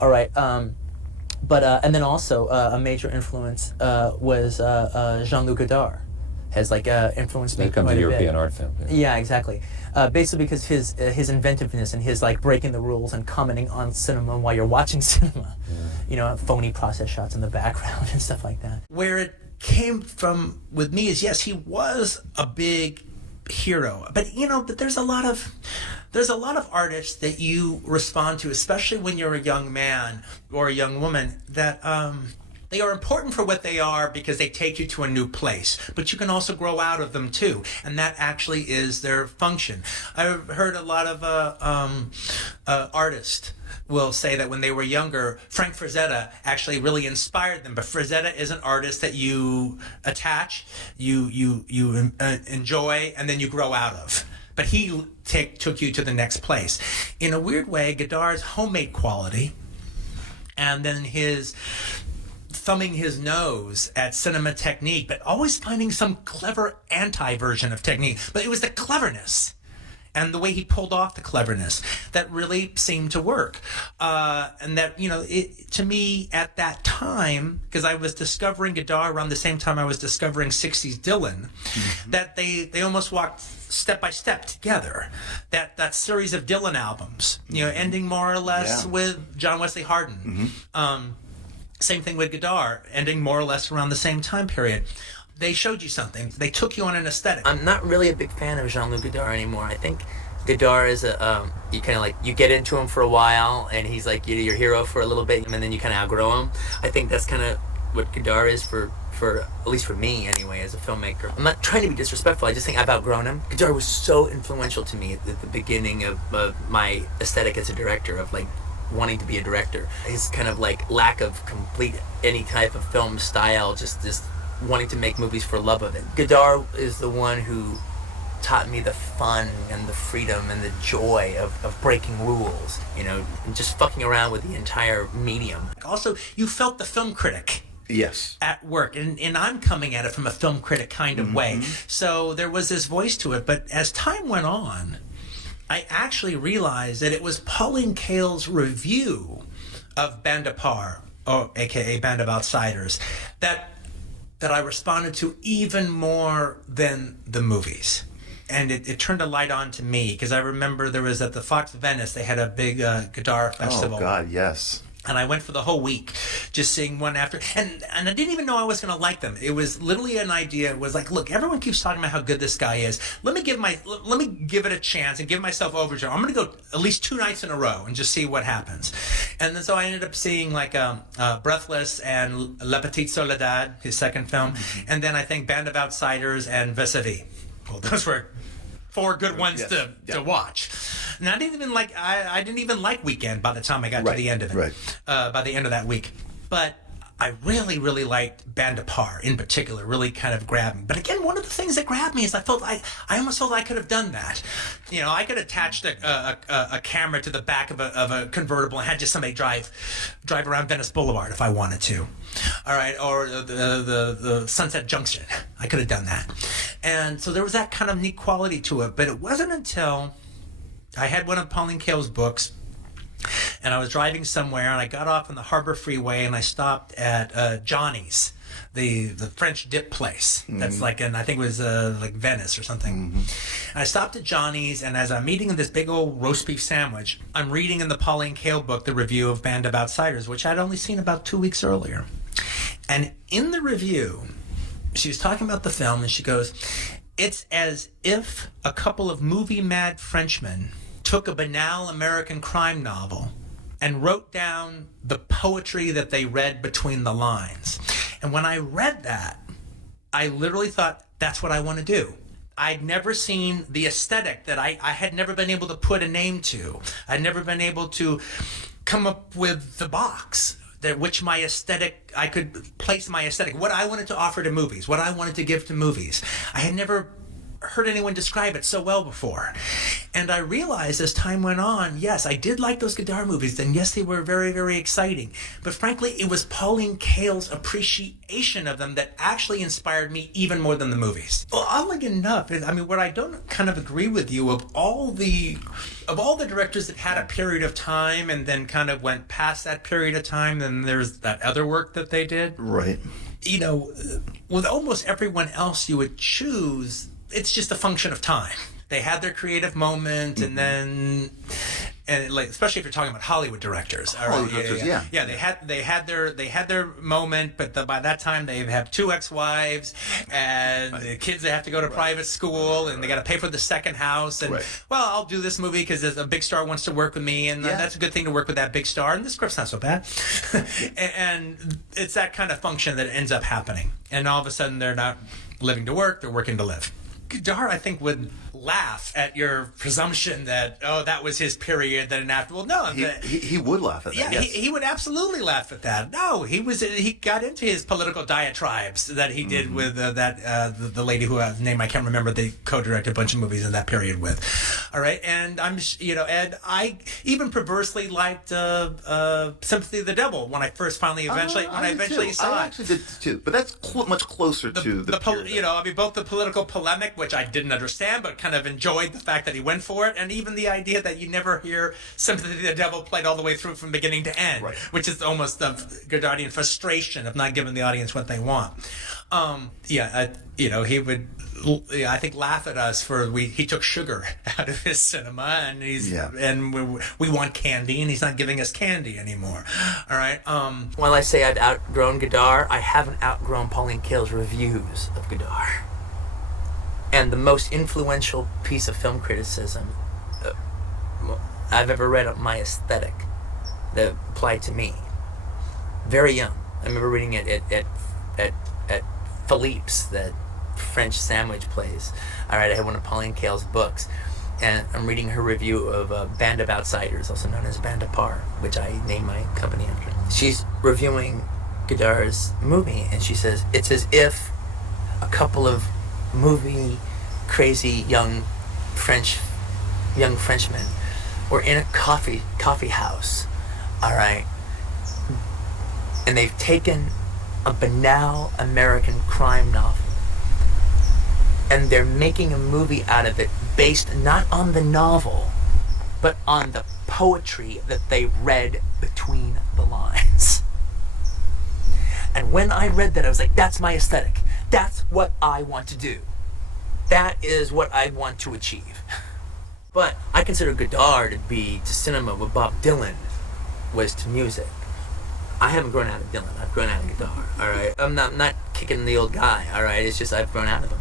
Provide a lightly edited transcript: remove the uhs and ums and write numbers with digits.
All right. And then also a major influence was Jean-Luc Godard. Has influenced me That comes quite to a European bit. art film. Yeah, exactly. Basically because his inventiveness and his breaking the rules and commenting on cinema while you're watching cinema. Yeah. You know, phony process shots in the background and stuff like that. Where it came from with me is, yes, he was a big hero, but there's a lot of artists that you respond to, especially when you're a young man or a young woman, that they are important for what they are because they take you to a new place, but you can also grow out of them too, and that actually is their function. I've heard a lot of artists will say that when they were younger, Frank Frazetta actually really inspired them. But Frazetta is an artist that you attach, you enjoy, and then you grow out of. But he took you to the next place. In a weird way, Godard's homemade quality, and then his thumbing his nose at cinema technique, but always finding some clever anti-version of technique. But it was the cleverness and the way he pulled off the cleverness that really seemed to work. And that, to me at that time, because I was discovering Godard around the same time I was discovering 60s Dylan, that they almost walked step by step together. That series of Dylan albums, ending more or less with John Wesley Hardin. Same thing with Godard, ending more or less around the same time period. They showed you something. They took you on an aesthetic. I'm not really a big fan of Jean-Luc Godard anymore. I think Godard is you kind of you get into him for a while, and he's like your hero for a little bit, and then you kind of outgrow him. I think that's kind of what Godard is for at least for me anyway, as a filmmaker. I'm not trying to be disrespectful. I just think I've outgrown him. Godard was so influential to me at the beginning of my aesthetic as a director, of wanting to be a director. His kind of lack of complete any type of film style, just wanting to make movies for love of it. Godard is the one who taught me the fun and the freedom and the joy of breaking rules, and just fucking around with the entire medium. Also, you felt the film critic. Yes. At work, and I'm coming at it from a film critic kind of way. So there was this voice to it, but as time went on, I actually realized that it was Pauline Kael's review of Band Apart, or aka Band of Outsiders, that I responded to even more than the movies. And it turned a light on to me, because I remember there was at the Fox Venice, they had a big Godard festival. Oh, God, yes. And I went for the whole week, just seeing one after, and I didn't even know I was going to like them. It was literally an idea. It was look, everyone keeps talking about how good this guy is. Let me give it a chance and give myself overture. I'm going to go at least 2 nights in a row and just see what happens. And then so I ended up seeing Breathless and La Petite Soledad, his second film, and then I think Band of Outsiders and Vis-a-Vis. Well, those were 4 good ones to watch. And I didn't even like Weekend by the time I got to the end of it. Right. By the end of that week. But I really, really liked Band Apart in particular. Really kind of grabbed me. But again, one of the things that grabbed me is I almost felt I could have done that. I could have attached a camera to the back of a convertible and had just somebody drive around Venice Boulevard if I wanted to. All right, or the Sunset Junction. I could have done that. And so there was that kind of neat quality to it. But it wasn't until I had one of Pauline Kael's books, and I was driving somewhere, and I got off on the Harbor Freeway, and I stopped at Johnny's, the French dip place. That's I think it was Venice or something. And I stopped at Johnny's, and as I'm eating this big old roast beef sandwich, I'm reading in the Pauline Kael book the review of Band of Outsiders, which I'd only seen about 2 weeks earlier. And in the review, she was talking about the film, and she goes, "It's as if a couple of movie-mad Frenchmen took a banal American crime novel and wrote down the poetry that they read between the lines." And when I read that, I literally thought, that's what I want to do. I'd never seen the aesthetic that I had never been able to put a name to. I'd never been able to come up with the box that which my aesthetic, I could place my aesthetic, what I wanted to offer to movies, what I wanted to give to movies. I had never heard anyone describe it so well before. And I realized as time went on, yes, I did like those Godard movies, and yes, they were very, very exciting. But frankly, it was Pauline Kael's appreciation of them that actually inspired me even more than the movies. Well, oddly enough, I mean, what I don't kind of agree with you, of all the directors that had a period of time and then kind of went past that period of time, then there's that other work that they did. Right. You know, with almost everyone else you would choose, it's just a function of time. They had their creative moment, and then, and like, especially if you're talking about Hollywood directors. Yeah. They had their moment, but by that time they have 2 ex-wives, and the kids, they have to go to private school, and they got to pay for the second house, and well, I'll do this movie because a big star wants to work with me, and that's a good thing to work with that big star, and the script's not so bad, and it's that kind of function that ends up happening, and all of a sudden they're not living to work, they're working to live. Godard, I think, would laugh at your presumption that, oh, that was his period, then after. Well, no. He would laugh at that, yes. He would absolutely laugh at that. No, he got into his political diatribes that he did with the lady whose name I can't remember, they co-directed a bunch of movies in that period with. All right, and Ed, I even perversely liked Sympathy of the Devil when I first eventually saw it. I actually did too, but that's much closer to the period. Both the political polemic, which I didn't understand, but kind of enjoyed the fact that he went for it, and even the idea that you never hear Sympathy of the Devil played all the way through from beginning to end, which is almost a Godardian frustration of not giving the audience what they want. He would, I think, laugh at us for he took sugar out of his cinema, and and we want candy, and he's not giving us candy anymore. All right. While I say I've outgrown Godard, I haven't outgrown Pauline Kael's reviews of Godard. And the most influential piece of film criticism I've ever read of my aesthetic that applied to me. Very young. I remember reading it at Philippe's, that French sandwich place. All right, I had one of Pauline Kael's books, and I'm reading her review of Band of Outsiders, also known as Band Apart, which I named my company after. She's reviewing Godard's movie, and she says, it's as if a couple of movie crazy young Frenchmen were in a coffee house, all right, and they've taken a banal American crime novel and they're making a movie out of it based not on the novel but on the poetry that they read between the lines. And when I read that, I was like, that's my aesthetic. That's what I want to do. That is what I want to achieve. But I consider Godard to be to cinema what Bob Dylan was to music. I haven't grown out of Dylan. I've grown out of Godard, all right? I'm not kicking the old guy, all right? It's just I've grown out of him.